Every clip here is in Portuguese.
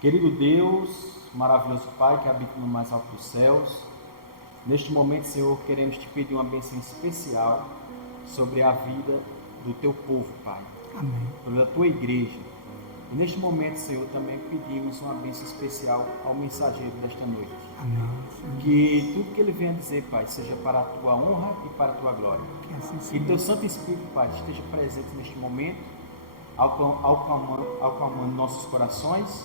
Querido Deus, maravilhoso Pai que habita no mais alto dos céus, neste momento, Senhor, queremos te pedir uma bênção especial sobre a vida do teu povo, Pai. Amém. Sobre a tua igreja. E neste momento, Senhor, também pedimos uma bênção especial ao mensageiro desta noite. Amém. Que tudo que ele venha dizer, Pai, seja para a tua honra e para a tua glória. Que assim Que seja. teu Santo Espírito, Pai, esteja presente neste momento, acalmando nossos corações,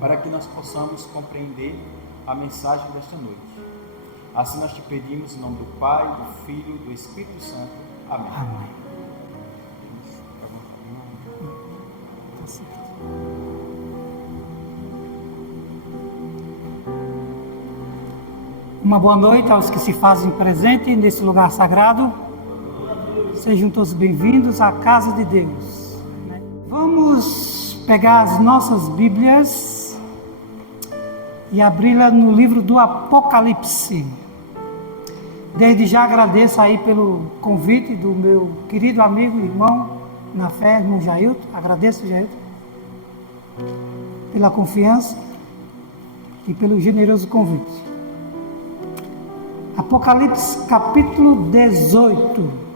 para que nós possamos compreender a mensagem desta noite. Assim nós te pedimos em nome do Pai, do Filho e do Espírito Santo. Amém. Amém. Tá certo. Uma boa noite aos que se fazem presente nesse lugar sagrado. Sejam todos bem-vindos à casa de Deus. Vamos pegar as nossas Bíblias e abri-la no livro do Apocalipse. Desde já agradeço aí pelo convite do meu querido amigo e irmão na fé, irmão Jailton. Agradeço, Jailton, pela confiança e pelo generoso convite. Apocalipse capítulo 18.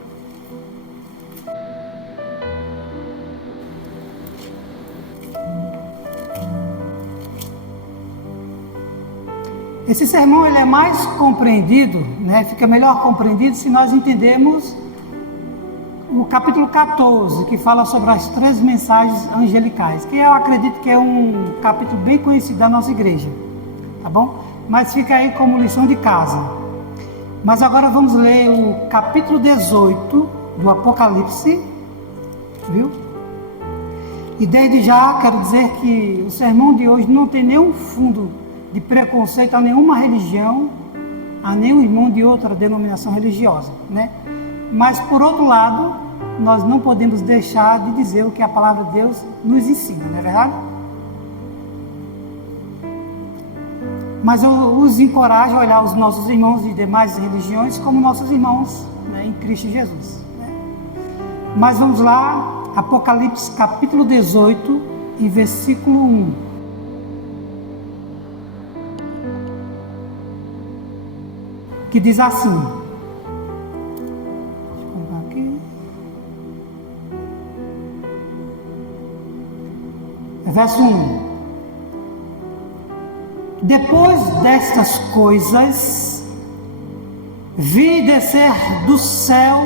Esse sermão ele é mais compreendido, fica melhor compreendido se nós entendermos o capítulo 14, que fala sobre as 3 mensagens angelicais, que eu acredito que é um capítulo bem conhecido da nossa igreja, tá bom? Mas fica aí como lição de casa. Mas agora vamos ler o capítulo 18 do Apocalipse, viu? E desde já quero dizer que o sermão de hoje não tem nenhum fundo de preconceito a nenhuma religião, a nenhum irmão de outra denominação religiosa, Mas, por outro lado, nós não podemos deixar de dizer o que a palavra de Deus nos ensina, não é verdade? Mas eu os encorajo a olhar os nossos irmãos de demais religiões como nossos irmãos, em Cristo Jesus. Mas vamos lá, Apocalipse capítulo 18 e versículo 1. Que diz assim, deixa eu colocar aqui, verso 1: Depois destas coisas, vi descer do céu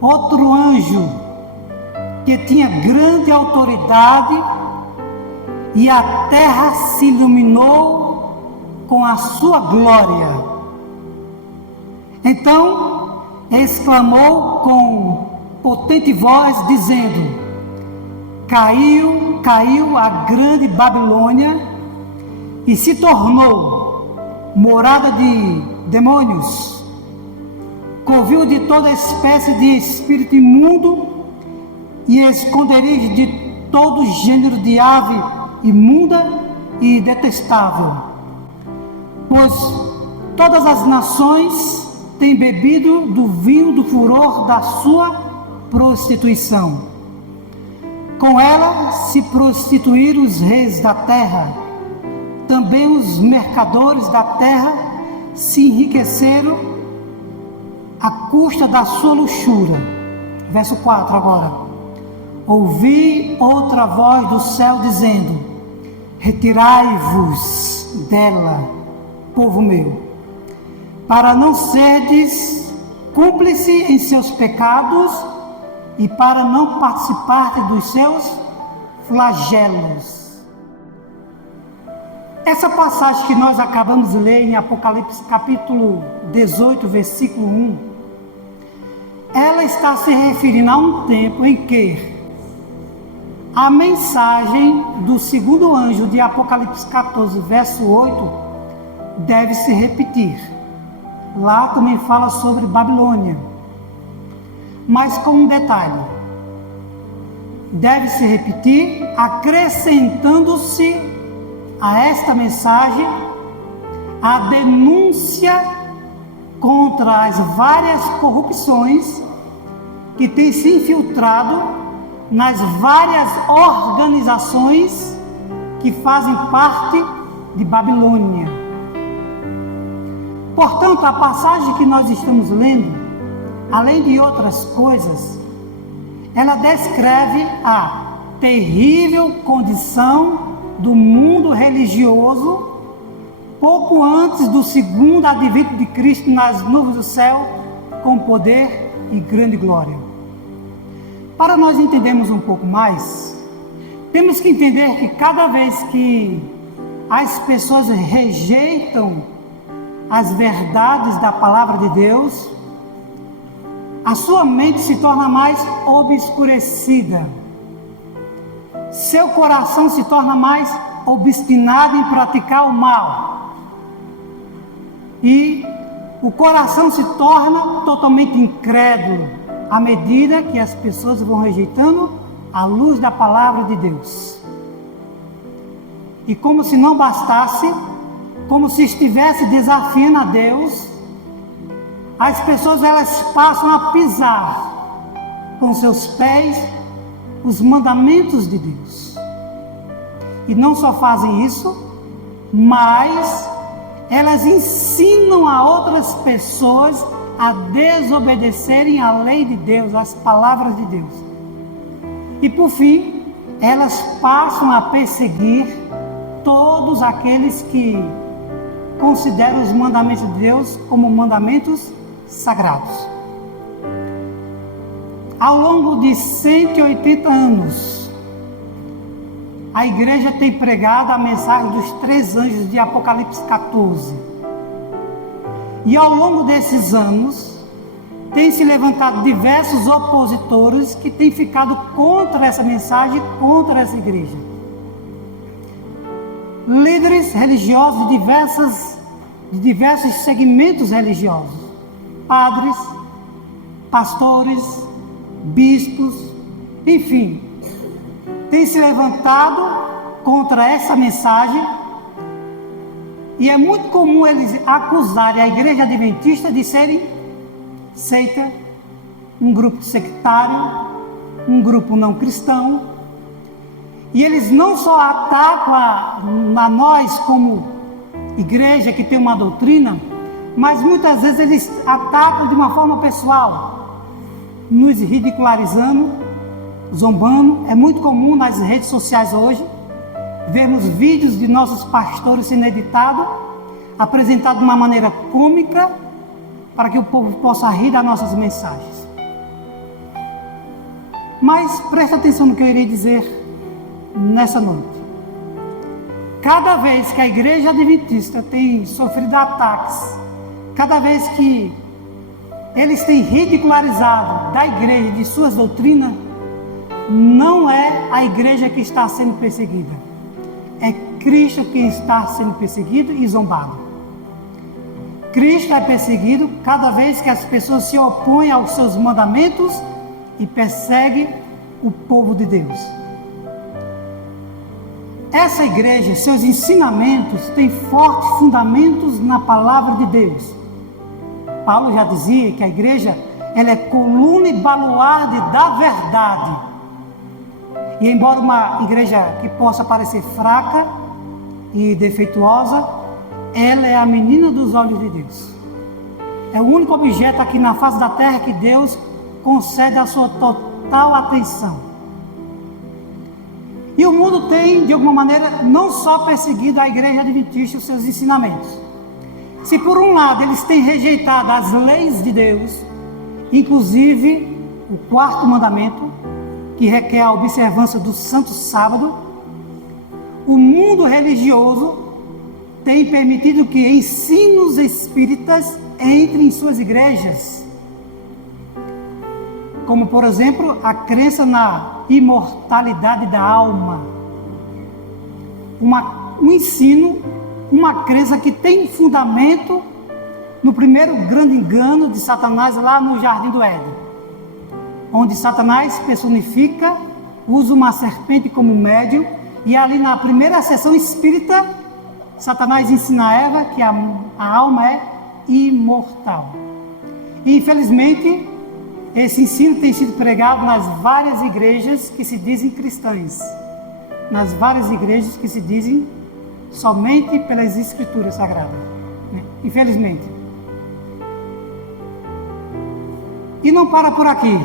outro anjo, que tinha grande autoridade, e a terra se iluminou com a sua glória. Então exclamou com potente voz, dizendo: Caiu a grande Babilônia e se tornou morada de demônios, covil de toda espécie de espírito imundo e esconderijo de todo gênero de ave imunda e detestável. Pois todas as nações têm bebido do vinho do furor da sua prostituição. Com ela se prostituíram os reis da terra. Também os mercadores da terra se enriqueceram à custa da sua luxúria. Verso 4 agora. Ouvi outra voz do céu dizendo: Retirai-vos dela, povo meu, para não serdes cúmplice em seus pecados e para não participar dos seus flagelos. Essa passagem que nós acabamos de ler em Apocalipse capítulo 18, versículo 1, ela está se referindo a um tempo em que a mensagem do segundo anjo de Apocalipse 14, verso 8, deve se repetir. Lá também fala sobre Babilônia, mas com um detalhe: deve se repetir acrescentando-se a esta mensagem a denúncia contra as várias corrupções que têm se infiltrado nas várias organizações que fazem parte de Babilônia. Portanto, a passagem que nós estamos lendo, além de outras coisas, ela descreve a terrível condição do mundo religioso pouco antes do segundo advento de Cristo nas nuvens do céu, com poder e grande glória. Para nós entendermos um pouco mais, temos que entender que cada vez que as pessoas rejeitam as verdades da palavra de Deus, a sua mente se torna mais obscurecida. Seu coração se torna mais obstinado em praticar o mal. E o coração se torna totalmente incrédulo à medida que as pessoas vão rejeitando a luz da palavra de Deus. E como se não bastasse, como se estivesse desafiando a Deus, as pessoas elas passam a pisar com seus pés os mandamentos de Deus. E não só fazem isso, mas elas ensinam a outras pessoas a desobedecerem a lei de Deus, as palavras de Deus. E por fim, elas passam a perseguir todos aqueles que consideram os mandamentos de Deus como mandamentos sagrados. Ao longo de 180 anos, a igreja tem pregado a mensagem dos 3 anjos de Apocalipse 14. E ao longo desses anos, tem se levantado diversos opositores que têm ficado contra essa mensagem, contra essa igreja. Líderes religiosos de diversos segmentos religiosos, padres, pastores, bispos, enfim, têm se levantado contra essa mensagem, e é muito comum eles acusarem a igreja adventista de serem seita, um grupo sectário, um grupo não cristão. E eles não só atacam a nós como igreja que tem uma doutrina, mas muitas vezes eles atacam de uma forma pessoal, nos ridicularizando, zombando. É muito comum nas redes sociais hoje vermos vídeos de nossos pastores sendo editados, apresentados de uma maneira cômica, para que o povo possa rir das nossas mensagens. Mas preste atenção no que eu irei dizer nessa noite. Cada vez que a igreja adventista tem sofrido ataques, cada vez que eles têm ridicularizado da igreja, de suas doutrinas, não é a igreja que está sendo perseguida, é Cristo quem está sendo perseguido e zombado. Cristo é perseguido cada vez que as pessoas se opõem aos seus mandamentos e perseguem o povo de Deus. Essa igreja, seus ensinamentos têm fortes fundamentos na palavra de Deus. Paulo já dizia que a igreja ela é coluna e baluarte da verdade. E embora uma igreja que possa parecer fraca e defeituosa, ela é a menina dos olhos de Deus. É o único objeto aqui na face da terra que Deus concede a sua total atenção. E o mundo tem, de alguma maneira, não só perseguido a igreja adventista e os seus ensinamentos. Se por um lado eles têm rejeitado as leis de Deus, inclusive o 4º mandamento, que requer a observância do Santo Sábado, o mundo religioso tem permitido que ensinos espíritas entrem em suas igrejas. Como, por exemplo, a crença na imortalidade da alma. Um ensino, uma crença que tem fundamento no primeiro grande engano de Satanás lá no Jardim do Éden, onde Satanás personifica, usa uma serpente como médium, e ali na primeira sessão espírita, Satanás ensina a Eva que a alma é imortal. E infelizmente, esse ensino tem sido pregado nas várias igrejas que se dizem cristãs, nas várias igrejas que se dizem somente pelas Escrituras Sagradas, né? Infelizmente. E não para por aqui.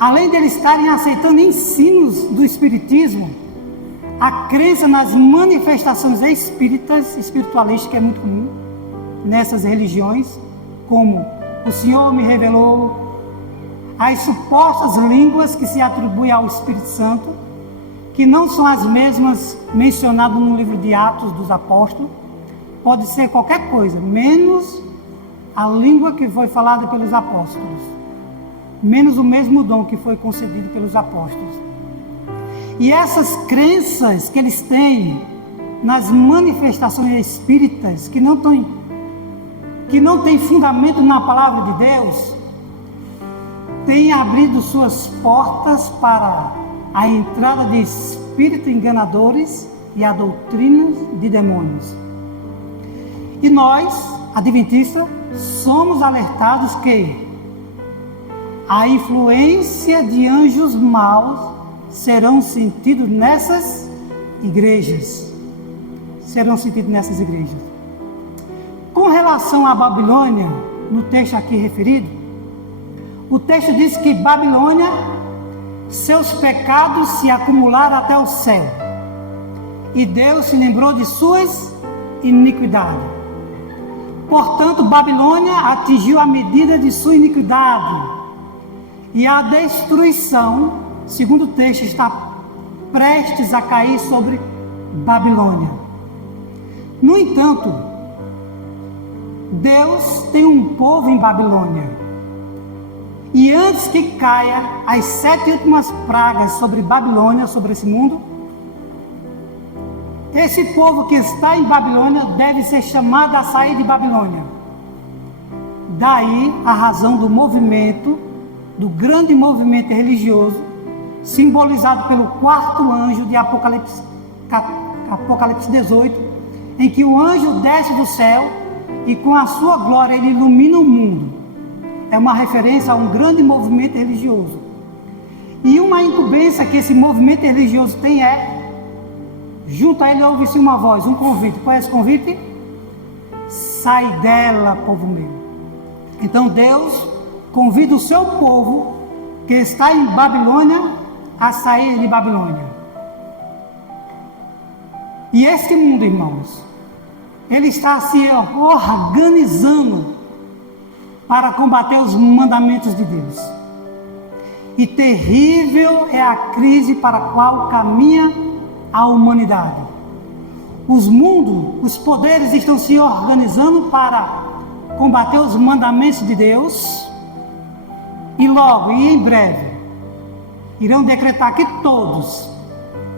Além de eles estarem aceitando ensinos do Espiritismo, a crença nas manifestações espiritualistas, que é muito comum nessas religiões, como o Senhor me revelou, as supostas línguas que se atribuem ao Espírito Santo, que não são as mesmas mencionadas no livro de Atos dos Apóstolos, pode ser qualquer coisa, menos a língua que foi falada pelos apóstolos, menos o mesmo dom que foi concedido pelos apóstolos. E essas crenças que eles têm nas manifestações espíritas, que não têm fundamento na palavra de Deus, têm abrido suas portas para a entrada de espíritos enganadores e a doutrina de demônios. E nós, adventistas, somos alertados que a influência de anjos maus serão sentidos nessas igrejas. Com relação à Babilônia, no texto aqui referido, o texto diz que Babilônia, seus pecados se acumularam até o céu, e Deus se lembrou de suas iniquidades. Portanto, Babilônia atingiu a medida de sua iniquidade, e a destruição, segundo o texto, está prestes a cair sobre Babilônia. No entanto, Deus tem um povo em Babilônia. E antes que caia as 7 últimas pragas sobre Babilônia, sobre esse mundo, esse povo que está em Babilônia deve ser chamado a sair de Babilônia. Daí a razão do movimento, do grande movimento religioso, simbolizado pelo 4º anjo de Apocalipse 18, em que o anjo desce do céu e com a sua glória ele ilumina o mundo. É uma referência a um grande movimento religioso. E uma incumbência que esse movimento religioso tem junto a ele ouve-se uma voz, um convite. Qual é esse convite? Sai dela, povo meu. Então Deus convida o seu povo que está em Babilônia a sair de Babilônia. E este mundo, irmãos, ele está se organizando para combater os mandamentos de Deus. E terrível é a crise para a qual caminha a humanidade. Os poderes estão se organizando para combater os mandamentos de Deus, e logo e em breve irão decretar que todos,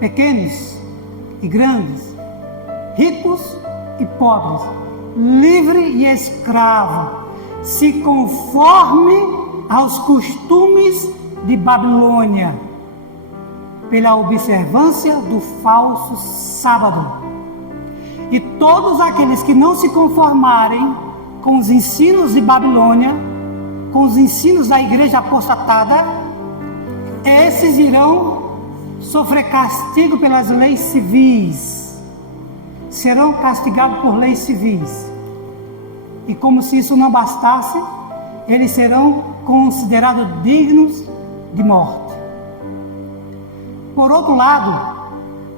pequenos e grandes, ricos e pobres, livre e escravo, se conforme aos costumes de Babilônia, pela observância do falso sábado. E todos aqueles que não se conformarem com os ensinos de Babilônia, com os ensinos da igreja apostatada, esses irão sofrer castigo pelas leis civis, serão castigados por leis civis. E como se isso não bastasse, eles serão considerados dignos de morte. Por outro lado,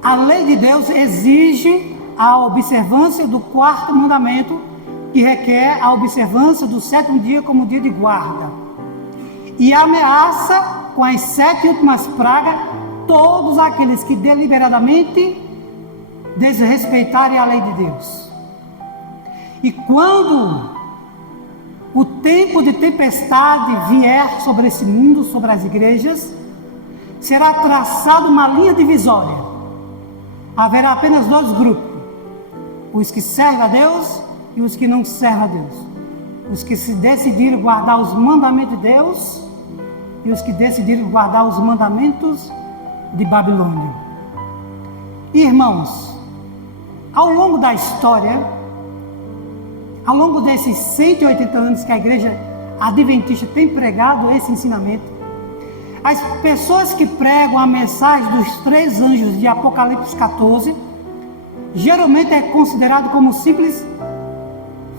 a lei de Deus exige a observância do 4º mandamento, que requer a observância do 7º dia como dia de guarda, e ameaça com as 7 últimas pragas todos aqueles que deliberadamente desrespeitarem a lei de Deus. E quando o tempo de tempestade vier sobre esse mundo, sobre as igrejas, será traçada uma linha divisória. Haverá apenas 2 grupos: os que servem a Deus e os que não servem a Deus. Os que se decidiram guardar os mandamentos de Deus e os que decidiram guardar os mandamentos de Babilônia. Irmãos, ao longo da história, ao longo desses 180 anos que a igreja adventista tem pregado esse ensinamento, As pessoas que pregam a mensagem dos 3 anjos de Apocalipse 14, geralmente é considerado como simples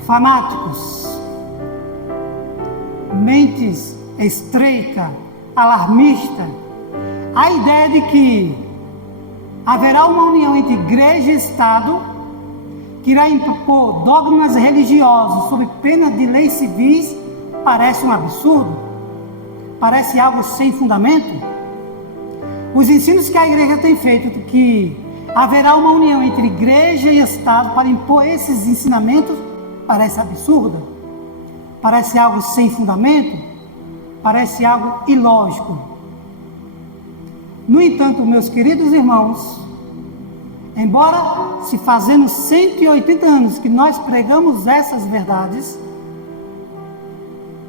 fanáticos, mentes estreita, alarmista. A ideia de que haverá uma união entre igreja e Estado que irá impor dogmas religiosos sob pena de leis civis parece um absurdo, parece algo sem fundamento. Os ensinos que a igreja tem feito de que haverá uma união entre igreja e Estado para impor esses ensinamentos parece absurdo, parece algo sem fundamento, parece algo ilógico. No entanto, meus queridos irmãos, embora se fazendo 180 anos que nós pregamos essas verdades,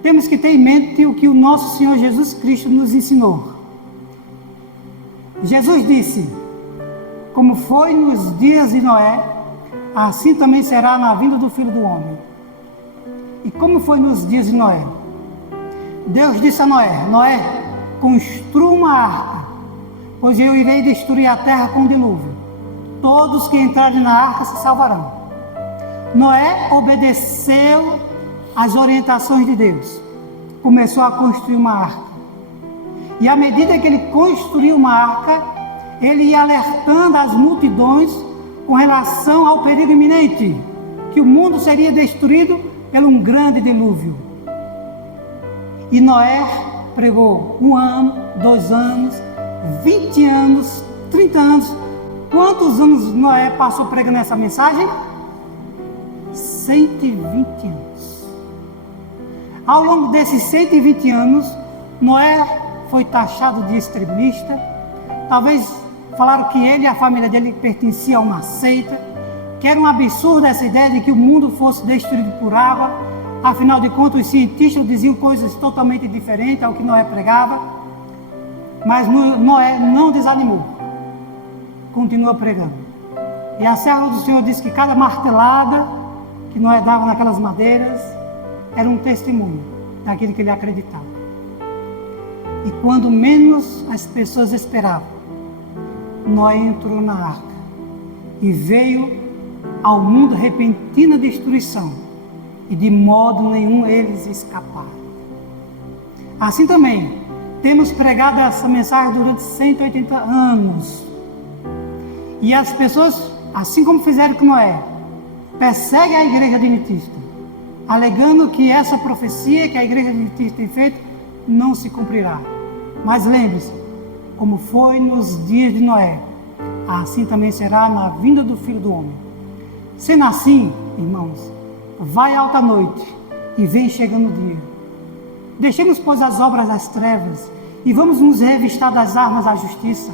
temos que ter em mente o que o nosso Senhor Jesus Cristo nos ensinou. Jesus disse: como foi nos dias de Noé, assim também será na vinda do Filho do Homem. E como foi nos dias de Noé? Deus disse a Noé: Noé, construa uma arca, pois eu irei destruir a terra com o dilúvio. Todos que entrarem na arca se salvarão. Noé obedeceu às orientações de Deus. Começou a construir uma arca. E à medida que ele construiu uma arca, ele ia alertando as multidões com relação ao perigo iminente, que o mundo seria destruído por um grande dilúvio. E Noé pregou 1 ano, 2 anos, 20 anos, 30 anos. Quantos anos Noé passou pregando essa mensagem? 120 anos. Ao longo desses 120 anos, Noé foi taxado de extremista. Talvez falaram que ele e a família dele pertenciam a uma seita, que era um absurdo essa ideia de que o mundo fosse destruído por água. Afinal de contas, os cientistas diziam coisas totalmente diferentes ao que Noé pregava. Mas Noé não desanimou, continua pregando. E a serva do Senhor disse que cada martelada que Noé dava naquelas madeiras era um testemunho daquilo que ele acreditava. E quando menos as pessoas esperavam, Noé entrou na arca e veio ao mundo repentina destruição, e de modo nenhum eles escaparam. Assim também temos pregado essa mensagem durante 180 anos, e as pessoas, assim como fizeram com Noé, perseguem a igreja adventista, alegando que essa profecia que a igreja adventista tem feito não se cumprirá. Mas lembre-se, como foi nos dias de Noé, assim também será na vinda do Filho do Homem. Sendo assim, irmãos, vai alta noite e vem chegando o dia. Deixemos, pois, as obras das trevas e vamos nos revistar das armas da justiça.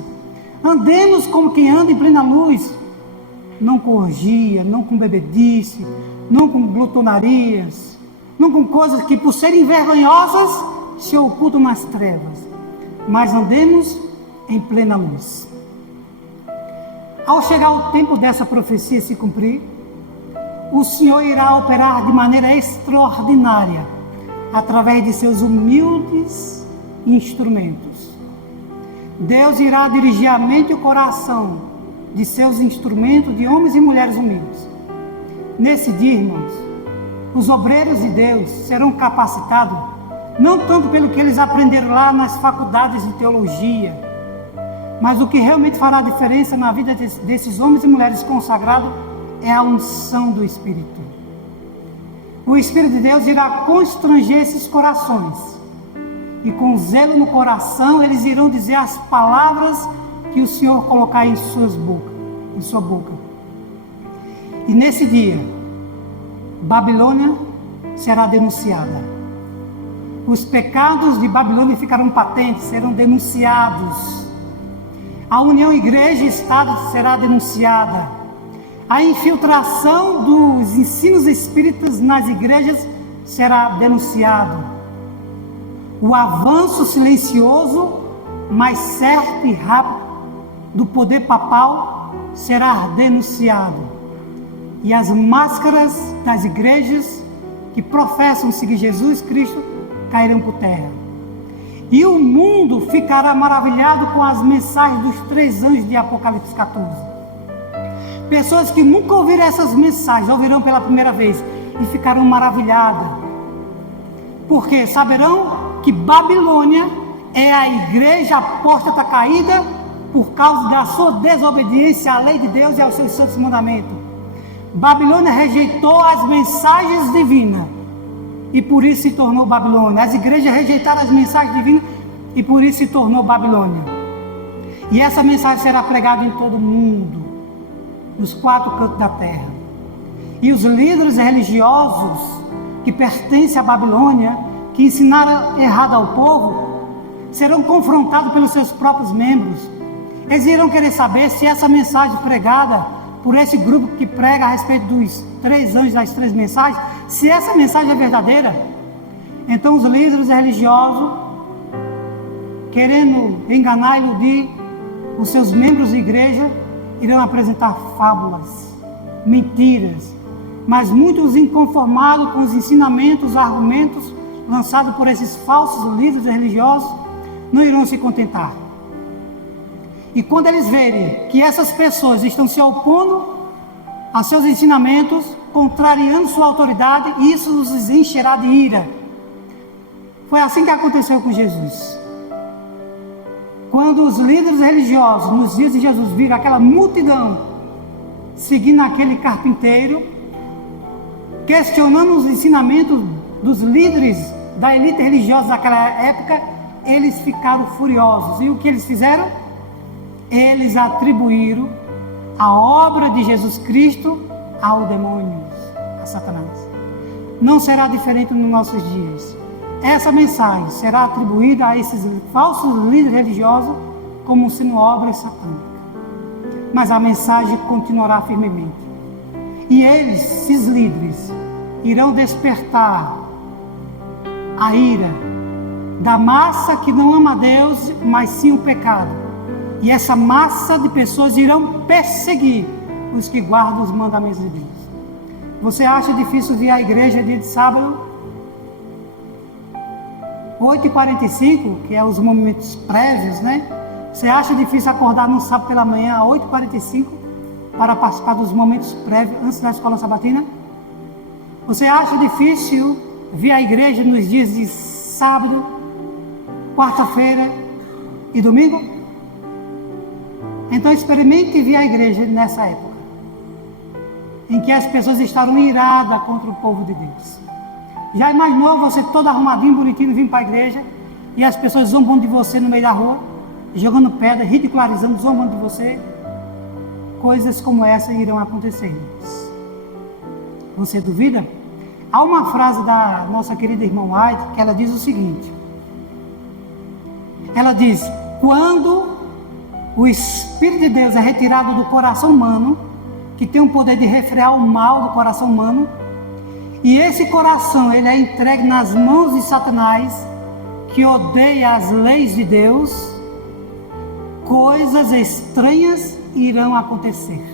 Andemos como quem anda em plena luz, não com orgia, não com bebedice, não com glutonarias, não com coisas que, por serem vergonhosas, se ocultam nas trevas, mas andemos em plena luz. Ao chegar o tempo dessa profecia se cumprir, o Senhor irá operar de maneira extraordinária através de seus humildes instrumentos. Deus irá dirigir a mente e o coração de seus instrumentos, de homens e mulheres humildes. Nesse dia, irmãos, os obreiros de Deus serão capacitados não tanto pelo que eles aprenderam lá nas faculdades de teologia, mas o que realmente fará diferença na vida desses homens e mulheres consagrados é a unção do Espírito. O Espírito de Deus irá constranger esses corações, e com zelo no coração eles irão dizer as palavras que o Senhor colocar em sua boca. E nesse dia, Babilônia será denunciada. Os pecados de Babilônia ficarão patentes, serão denunciados. A união igreja e Estado será denunciada. A infiltração dos ensinos espíritas nas igrejas será denunciado. O avanço silencioso, mas certo e rápido, do poder papal será denunciado. E as máscaras das igrejas que professam seguir Jesus Cristo cairão por terra. E o mundo ficará maravilhado com as mensagens dos 3 anjos de Apocalipse 14. Pessoas que nunca ouviram essas mensagens, ouvirão pela primeira vez e ficarão maravilhadas. Porque saberão que Babilônia é a igreja apóstata caída por causa da sua desobediência à lei de Deus e aos seus santos mandamentos. Babilônia rejeitou as mensagens divinas e por isso se tornou Babilônia. As igrejas rejeitaram as mensagens divinas e por isso se tornou Babilônia. E essa mensagem será pregada em todo o mundo, nos 4 cantos da terra. E os líderes religiosos que pertencem à Babilônia, que ensinaram errado ao povo, serão confrontados pelos seus próprios membros. Eles irão querer saber se essa mensagem pregada por esse grupo que prega a respeito dos 3 anjos, das 3 mensagens, se essa mensagem é verdadeira. Então os líderes religiosos, querendo enganar e iludir os seus membros de igreja, irão apresentar fábulas, mentiras, mas muitos inconformados com os ensinamentos, argumentos lançados por esses falsos líderes religiosos, não irão se contentar. E quando eles verem que essas pessoas estão se opondo a seus ensinamentos, contrariando sua autoridade, isso os encherá de ira. Foi assim que aconteceu com Jesus. Quando os líderes religiosos, nos dias de Jesus, viram aquela multidão seguindo aquele carpinteiro, questionando os ensinamentos dos líderes da elite religiosa daquela época, eles ficaram furiosos. E o que eles fizeram? Eles atribuíram a obra de Jesus Cristo ao demônio, a Satanás. Não será diferente nos nossos dias. Essa mensagem será atribuída a esses falsos líderes religiosos como sendo obra satânica. Mas a mensagem continuará firmemente. E eles, esses líderes, irão despertar a ira da massa que não ama a Deus, mas sim o pecado. E essa massa de pessoas irão perseguir os que guardam os mandamentos de Deus. Você acha difícil vir à igreja dia de sábado? 8h45, que é os momentos prévios, né? Você acha difícil acordar no sábado pela manhã, às 8h45, para participar dos momentos prévios antes da escola sabatina? Você acha difícil vir à igreja nos dias de sábado, quarta-feira e domingo? Então experimente vir à igreja nessa época, em que as pessoas estarão iradas contra o povo de Deus. Já imaginou você todo arrumadinho, bonitinho, vir para a igreja, e as pessoas zombando de você no meio da rua, jogando pedra, ridicularizando, zombando de você? Coisas como essa irão acontecer. Você duvida? Há uma frase da nossa querida irmã White, que ela diz o seguinte. Ela diz: quando o Espírito de Deus é retirado do coração humano, que tem o poder de refrear o mal do coração humano, e esse coração ele é entregue nas mãos de Satanás, que odeia as leis de Deus, coisas estranhas irão acontecer.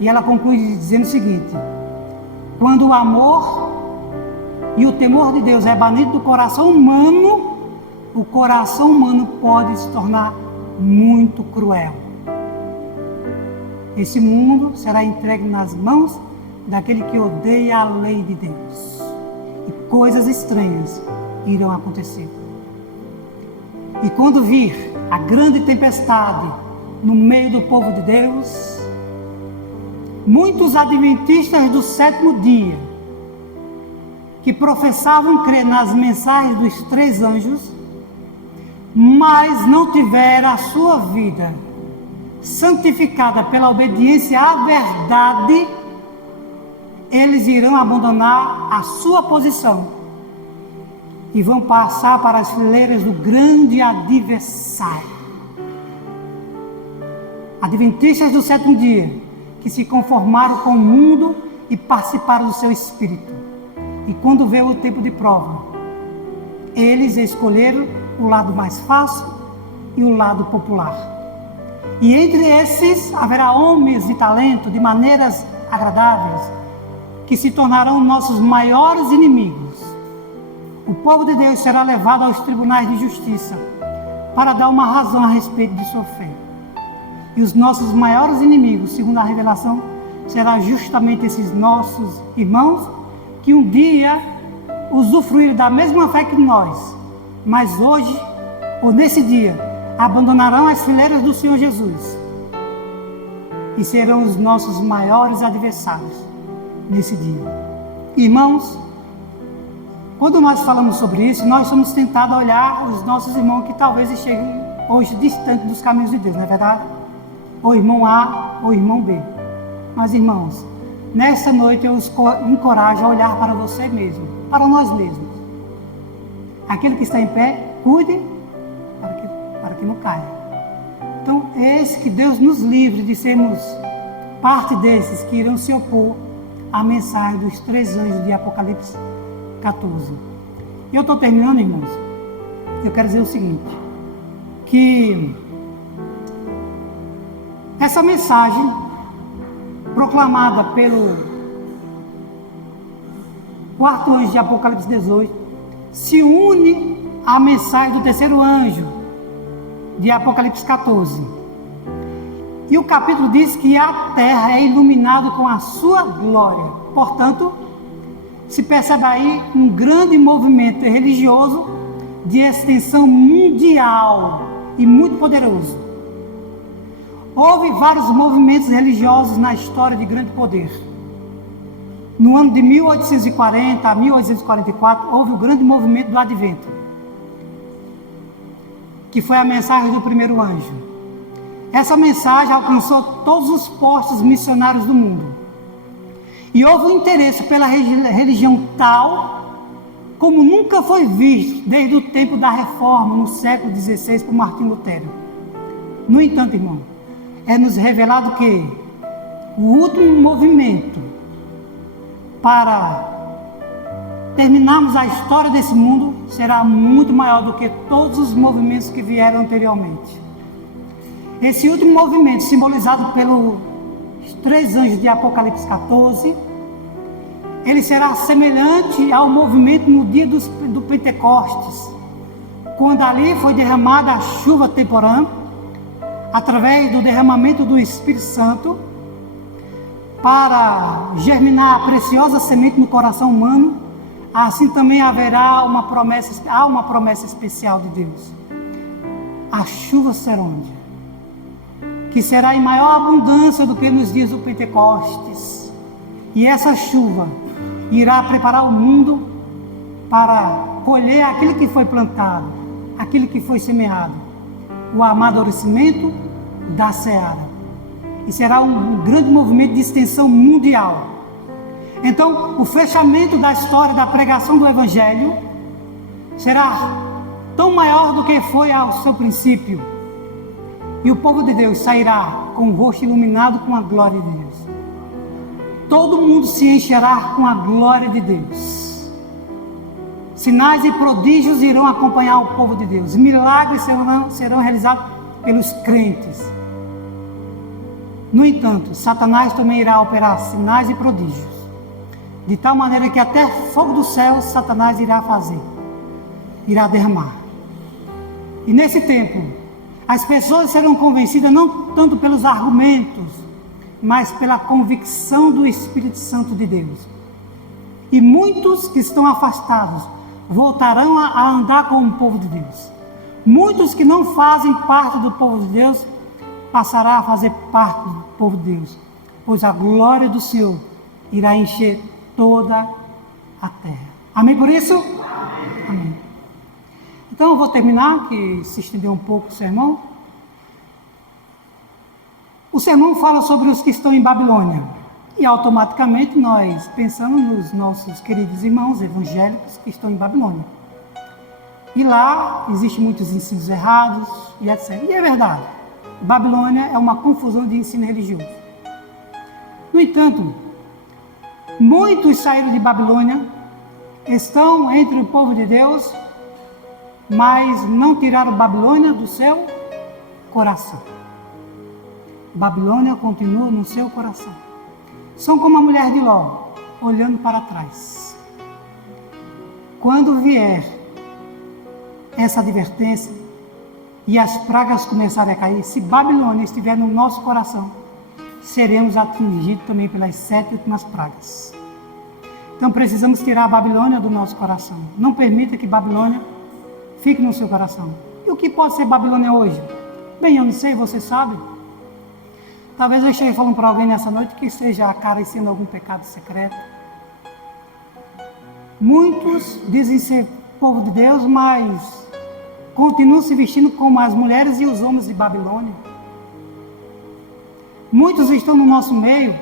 E ela conclui dizendo o seguinte: quando o amor e o temor de Deus é banido do coração humano, o coração humano pode se tornar muito cruel. Esse mundo será entregue nas mãos daquele que odeia a lei de Deus. E coisas estranhas irão acontecer. E quando vir a grande tempestade no meio do povo de Deus, muitos adventistas do 7º dia, que professavam crer nas mensagens dos 3 anjos, mas não tiveram a sua vida santificada pela obediência à verdade, eles irão abandonar a sua posição e vão passar para as fileiras do grande adversário. Adventistas do 7º dia, que se conformaram com o mundo e participaram do seu espírito. E quando veio o tempo de prova, eles escolheram o lado mais fácil e o lado popular. E entre esses haverá homens de talento, de maneiras agradáveis, que se tornarão nossos maiores inimigos. o povo de Deus será levado aos tribunais de justiça para dar uma razão a respeito de sua fé. E os nossos maiores inimigos, segundo a revelação, serão justamente esses nossos irmãos que um dia usufruíram da mesma fé que nós, mas hoje, ou nesse dia, abandonarão as fileiras do Senhor Jesus e serão os nossos maiores adversários nesse dia. Irmãos, quando nós falamos sobre isso, nós somos tentados a olhar os nossos irmãos que talvez estejam hoje distantes dos caminhos de Deus, não é verdade? Ou irmão A, ou irmão B. Mas, irmãos, nesta noite eu os encorajo a olhar para você mesmo, para nós mesmos. Aquele que está em pé, cuide para que não caia. Então, é esse que Deus nos livre de sermos parte desses que irão se opor à mensagem dos 3 anjos de Apocalipse 14. E eu estou terminando, irmãos. Eu quero dizer o seguinte, que essa mensagem proclamada pelo 4º anjo de Apocalipse 18 se une à mensagem do 3º anjo de Apocalipse 14. E o capítulo diz que a terra é iluminada com a sua glória. Portanto, se percebe aí um grande movimento religioso de extensão mundial e muito poderoso. Houve vários movimentos religiosos na história de grande poder. No ano de 1840 a 1844, houve o grande movimento do Advento, que foi a mensagem do 1º anjo. Essa mensagem alcançou todos os postos missionários do mundo. E houve um interesse pela religião tal como nunca foi visto desde o tempo da Reforma, no século XVI, por Martinho Lutero. No entanto, irmão, é nos revelado que o último movimento para terminarmos a história desse mundo será muito maior do que todos os movimentos que vieram anteriormente. Esse último movimento, simbolizado pelos 3 anjos de Apocalipse 14, ele será semelhante ao movimento no dia do Pentecostes, quando ali foi derramada a chuva temporã, através do derramamento do Espírito Santo, para germinar a preciosa semente no coração humano. Assim também há uma promessa especial de Deus. A chuva serôdia, que será em maior abundância do que nos dias do Pentecostes. E essa chuva irá preparar o mundo para colher aquilo que foi plantado, aquilo que foi semeado, o amadurecimento da seara. E será um grande movimento de extensão mundial. Então, o fechamento da história da pregação do Evangelho será tão maior do que foi ao seu princípio. E o povo de Deus sairá com o rosto iluminado com a glória de Deus. Todo mundo se encherá com a glória de Deus. Sinais e prodígios irão acompanhar o povo de Deus. Milagres serão realizados pelos crentes. No entanto, Satanás também irá operar sinais e prodígios, de tal maneira que até fogo do céu Satanás irá derramar. E nesse tempo, as pessoas serão convencidas não tanto pelos argumentos, mas pela convicção do Espírito Santo de Deus. E muitos que estão afastados voltarão a andar com o povo de Deus. Muitos que não fazem parte do povo de Deus passarão a fazer parte do povo de Deus, pois a glória do Senhor irá encher toda a terra. Amém por isso? Amém. Então eu vou terminar, que se estendeu um pouco o sermão. O sermão fala sobre os que estão em Babilônia. E automaticamente nós pensamos nos nossos queridos irmãos evangélicos que estão em Babilônia. E lá existem muitos ensinos errados e etc. E é verdade. Babilônia é uma confusão de ensino religioso. No entanto, muitos saíram de Babilônia, estão entre o povo de Deus, mas não tiraram Babilônia do seu coração. Babilônia continua no seu coração. São como a mulher de Ló, olhando para trás. quando vier essa advertência e as pragas começarem a cair, se Babilônia estiver no nosso coração, seremos atingidos também pelas 7 últimas pragas. Então precisamos tirar a Babilônia do nosso coração. Não permita que Babilônia fique no seu coração. E o que pode ser Babilônia hoje? Bem, eu não sei, você sabe. Talvez eu esteja falando para alguém nessa noite que esteja acariciando algum pecado secreto. Muitos dizem ser povo de Deus, mas continuam se vestindo como as mulheres e os homens de Babilônia. Muitos estão no nosso meio,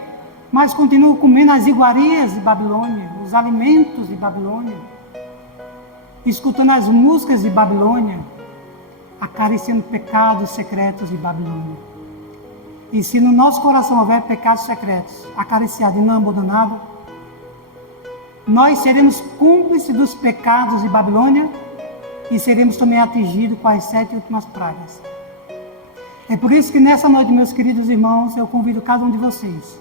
mas continuam comendo as iguarias de Babilônia, os alimentos de Babilônia, escutando as músicas de Babilônia, acariciando pecados secretos de Babilônia. E se no nosso coração houver pecados secretos, acariciados e não abandonados, nós seremos cúmplices dos pecados de Babilônia e seremos também atingidos com as 7 últimas pragas. É por isso que nessa noite, meus queridos irmãos, eu convido cada um de vocês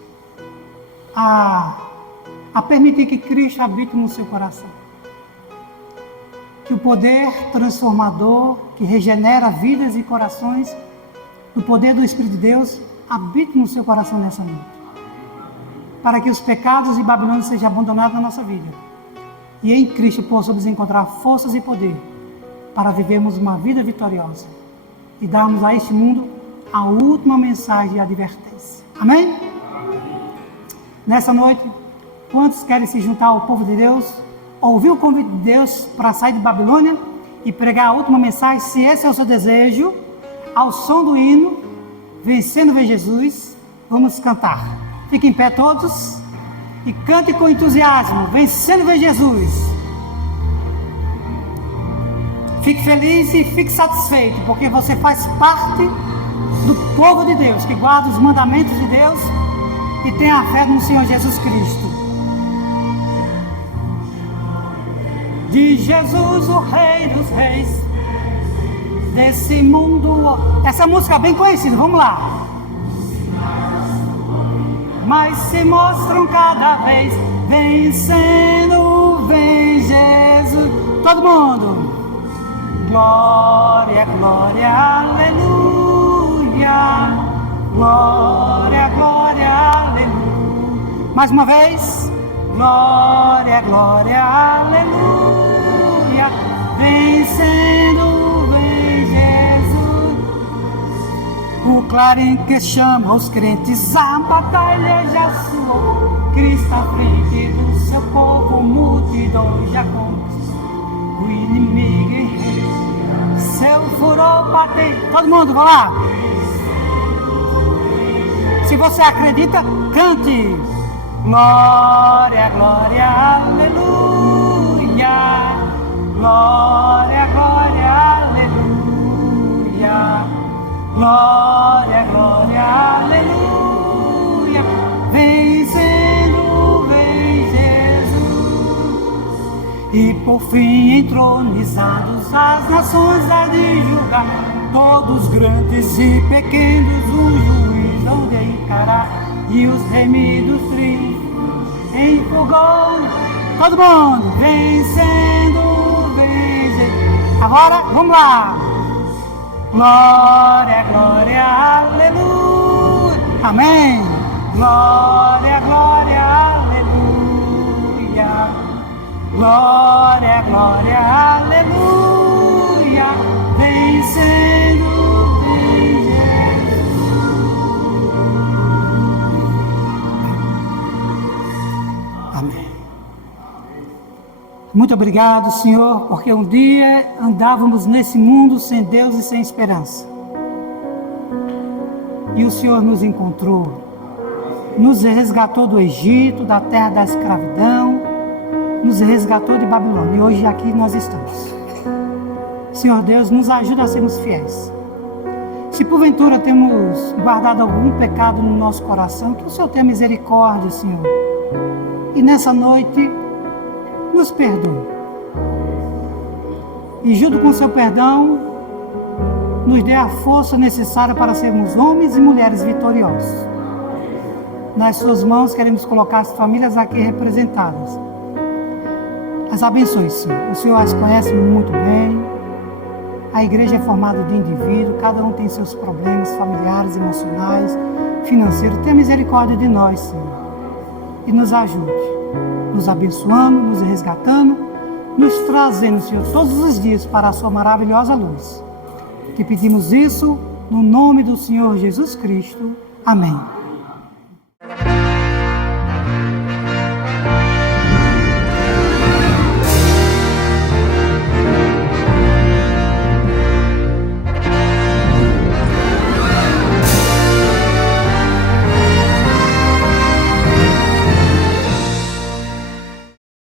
a permitir que Cristo habite no seu coração. Que o poder transformador, que regenera vidas e corações, o poder do Espírito de Deus, habite no seu coração nessa noite. Para que os pecados de Babilônia sejam abandonados na nossa vida. E em Cristo possamos encontrar forças e poder para vivermos uma vida vitoriosa e darmos a este mundo a última mensagem de advertência. Amém? Nessa noite, quantos querem se juntar ao povo de Deus, ouvir o convite de Deus para sair de Babilônia e pregar a última mensagem? Se esse é o seu desejo, ao som do hino, Vencendo Vem Jesus, vamos cantar. Fiquem em pé todos e cante com entusiasmo, Vencendo Vem Jesus. Fique feliz e fique satisfeito, porque você faz parte do povo de Deus, que guarda os mandamentos de Deus e tem a fé no Senhor Jesus Cristo. De Jesus, o Rei dos Reis, desse mundo... Essa música é bem conhecida, vamos lá. Mas se mostram cada vez, vencendo, vem Jesus. Todo mundo. Glória, glória, aleluia. Glória, glória, aleluia. Mais uma vez. Glória, glória, aleluia. Vencendo, vem Jesus. O clarim que chama os crentes, a batalha já soou. Cristo à frente do seu povo, multidão já conquistou. O inimigo errou. Seu furor bateu. Todo mundo, vamos lá. Se você acredita, cante. Glória, glória, aleluia. Glória, glória, aleluia. Glória, glória, aleluia. Vencendo, vem Jesus. E por fim entronizados as nações há de julgar, todos grandes e pequenos o juiz hão de encarar, e os remidos triunfos em fogão. Todo mundo vencendo, vem Jesus. Agora vamos lá. Glória, glória, aleluia. Amém. Glória, glória, aleluia. Glória, glória, aleluia. Vencendo, vem Jesus. Amém. Muito obrigado, Senhor, porque um dia andávamos nesse mundo sem Deus e sem esperança. E o Senhor nos encontrou, nos resgatou do Egito, da terra da escravidão, nos resgatou de Babilônia. E hoje aqui nós estamos. Senhor Deus, nos ajuda a sermos fiéis. Se porventura temos guardado algum pecado no nosso coração, que o Senhor tenha misericórdia, Senhor. E nessa noite, nos perdoe. E junto com o seu perdão, nos dê a força necessária para sermos homens e mulheres vitoriosos. Nas suas mãos queremos colocar as famílias aqui representadas. As abençoe, Senhor. O Senhor as conhece muito bem. A igreja é formada de indivíduos, cada um tem seus problemas familiares, emocionais, financeiros. Tenha misericórdia de nós, Senhor. E nos ajude, nos abençoando, nos resgatando, nos trazendo, Senhor, todos os dias para a sua maravilhosa luz. Que pedimos isso no nome do Senhor Jesus Cristo. Amém.